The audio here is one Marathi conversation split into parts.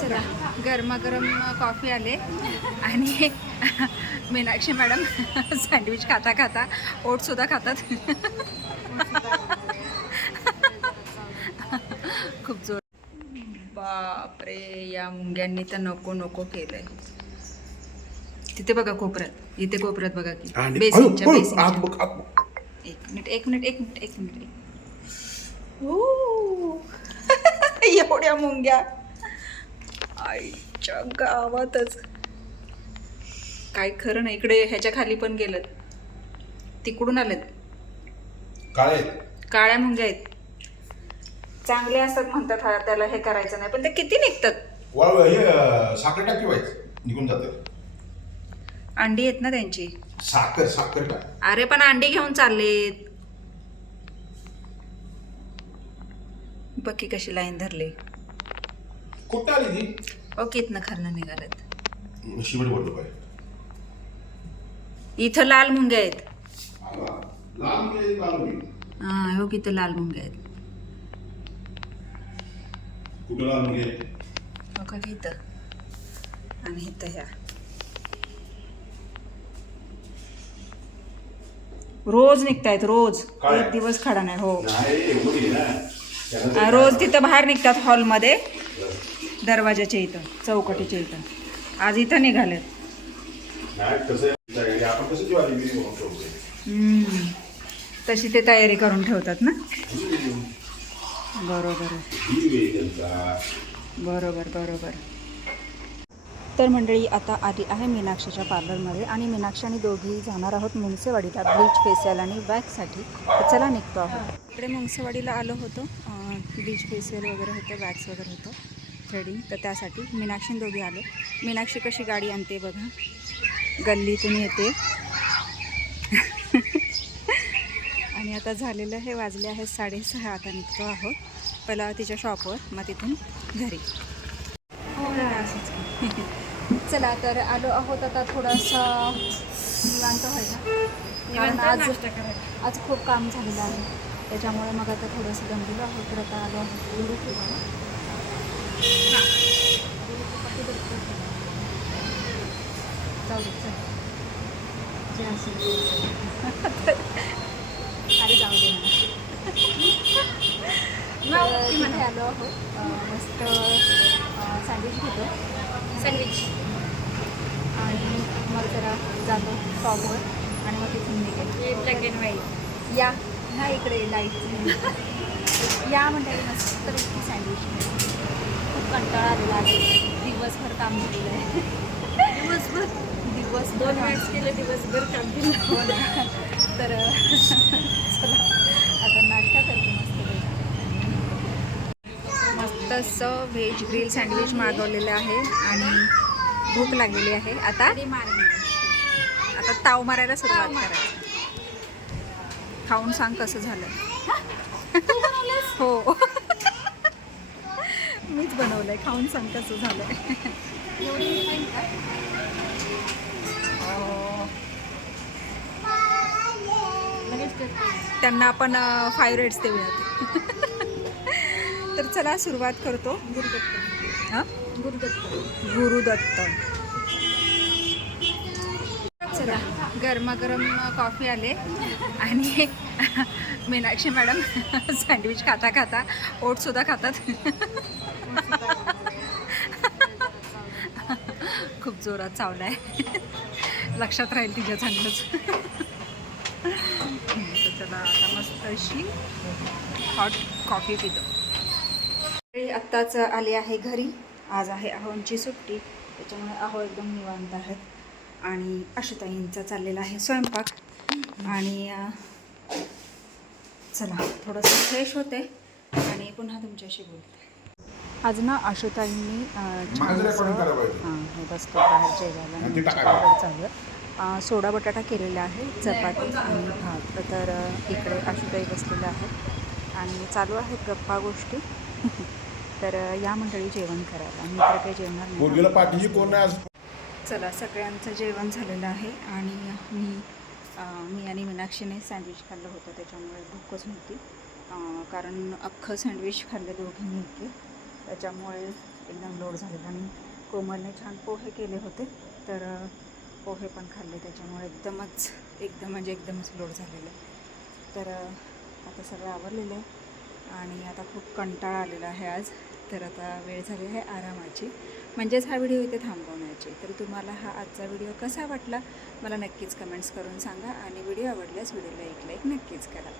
चला गरमागरम कॉफी आले आणि मीनाक्षी मॅडम सँडविच खाता खाता ओटसुद्धा खातात. खूप जोर. बापरे, या मुंग्यांनी तर नको नको केलंय. तिथे बघा कोपऱ्यात, इथे कोपऱ्यात बघा की बेसिनच्या बेसिनच्या. एक मिनिट एक मिनिट एक मिनिट एक मिनिट. एवढ्या मुंग्या आईच्या गावातच काय खरं नाही. इकडे ह्याच्या खाली पण गेलं, तिकडून आलेत काळ्या मुंग्या आहेत. चांगले असतात म्हणतात, हा त्याला हे करायचं नाही, पण ते किती निघतात. साखर टाकी व्हायचं निघून जाते. अंडी आहेत ना त्यांची. साखर साखर टाक. अरे पण अंडी घेऊन चाललेत. बघी कशी लाईन धरली. कुठं आली ती? ओके, इथनं खालनं निघालेत. शिवड बोललो काय इथं लाल मुंग्या आहेत. लाल मुंगे हा हो, इथं लाल मुंग्या आहेत. कुठं लाल मुंगे? बघा इथं आणि इथं ह्या रोज निघतायत रोज. एक दिवस खडा नाही. हो रोज तिथं बाहेर निघतात हॉलमध्ये, दरवाजाच्या इथं, चौकटीच्या इथं. आज इथं निघालेत. तशी ते तयारी करून ठेवतात ना. बरोबर बरोबर बरोबर. तर मंडळी आता आली आहे मीनाक्षीच्या पार्लरमध्ये आणि मीनाक्षी आणि दोघी जाणार आहोत मुंगसेवाडीला ब्लीच फेशियल आणि वॅक्ससाठी. तर चला निघतो आहोत. इकडे मुंगसेवाडीला आलो होतो, ब्लीच फेशियल वगैरे होतं, वॅक्स वगैरे होतं, थ्रेडिंग. तर त्यासाठी मीनाक्षी दोघी आलो. मीनाक्षी कशी गाडी आणते बघा, गल्लीतून येते. आणि आता झालेलं हे वाजले आहेत 6:30. आता निघतो आहोत पहिला तिच्या शॉपवर, मग तिथून घरी. चला तर आलो आहोत आता. थोडासा निवांत व्हायला, आज खूप काम झालेलं आहे, त्याच्यामुळे मग आता थोडंसं दमलेलो आहोत. तर आता आलो आहोत. जाऊ दे जे असेल अरे जाऊ दे ना. तिथे आलो आहोत. मस्त सँडविच घेतो, सँडविच, आणि मग जरा जातो शॉपवर आणि मग तिथून निघेल. ब्लॅक अँड व्हाईट या ना, इकडे लाईट या म्हणजे मस्त सँडविच. खूप कंटाळा आलेला आहे, दिवसभर काम केलेलं आहे. दिवस 2 वेळेस केलं, दिवसभर काम केलं. हो ना. तर चला आता नाश्ता करतो मस्त असं व्हेज ग्रिल सँडविच मागवलेलं आहे आणि भूक लागलेली आहे. आता ताव मारायला सुरुवात करायची. खाऊन सांग कसं झालं. हो मीच बनवलंय, खाऊन सांग कसं झालं. त्यांना आपण 5 रेट्स देऊयात. तर चला सुरुवात करतो. गुरुदत्त. चला गरमागरम कॉफी आले आणि मीनाक्षी मॅडम सँडविच खाता खाता ओटसुद्धा खातात. खूप जोरात चावला आहे, लक्षात राहील तिच्या चांगलंच. चला आता मस्त अशी हॉट कॉफी पितो. आत्ताच आली आहे घरी. आज आहे अहोंची सुट्टी, त्याच्यामुळे अहो एकदम निवांत आहेत. आणि आशुताईंचा चाललेला आहे स्वयंपाक. आणि चला थोडंसं फ्रेश होते आणि पुन्हा तुमच्याशी बोलते. आज ना आशुताईंनी बसतो बाहेर जेवायला चालू आहे. सोडा बटाटा केलेला आहे, चपाती आणि भात. तर इकडे आशुताई बसलेल्या आहेत आणि चालू आहेत गप्पा गोष्टी. तर या मंडळी जेवण करायला, मी तर काही जेवणार नाही. चला सगळ्यांचं जेवण झालेलं आहे आणि मी आणि मीनाक्षीने सँडविच खाल्लं होतं, त्याच्यामुळे भूकच नव्हती. कारण अख्खं सँडविच खाल्लं दोघींनी इथे, त्याच्यामुळे एकदम लोड झालेलं. आणि कोमलने छान पोहे केले होते, तर पोहे पण खाल्ले, त्याच्यामुळे एकदमच लोड झालेलं आहे. तर आता सगळं आवरलेलं आहे आणि आता खूप कंटाळा आलेला आहे आज. तर आता वेळ झाली आहे आरामाची, म्हणजेच हा व्हिडिओ इथे थांबवण्याची. तर तुम्हाला हा आजचा व्हिडिओ कसा वाटला मला नक्कीच कमेंट्स करून सांगा आणि व्हिडिओ आवडल्यास व्हिडिओला एक लाईक नक्कीच करा.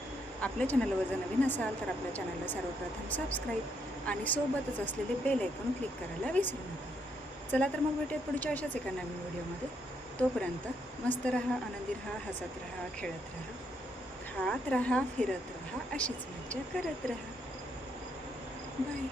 आपल्या चॅनलवर जर नवीन असाल तर आपल्या चॅनलला सर्वप्रथम सबस्क्राईब आणि सोबतच असलेले बेल आयकॉन क्लिक करायला विसरू नका. चला तर मग भेटूया पुढच्या अशाच एका नवीन व्हिडिओमध्ये. तोपर्यंत मस्त रहा, आनंदी रहा, हसत रहा, खेळत रहा, खात रहा, फिरत रहा, अशीच मज्जा करत रहा. बाय.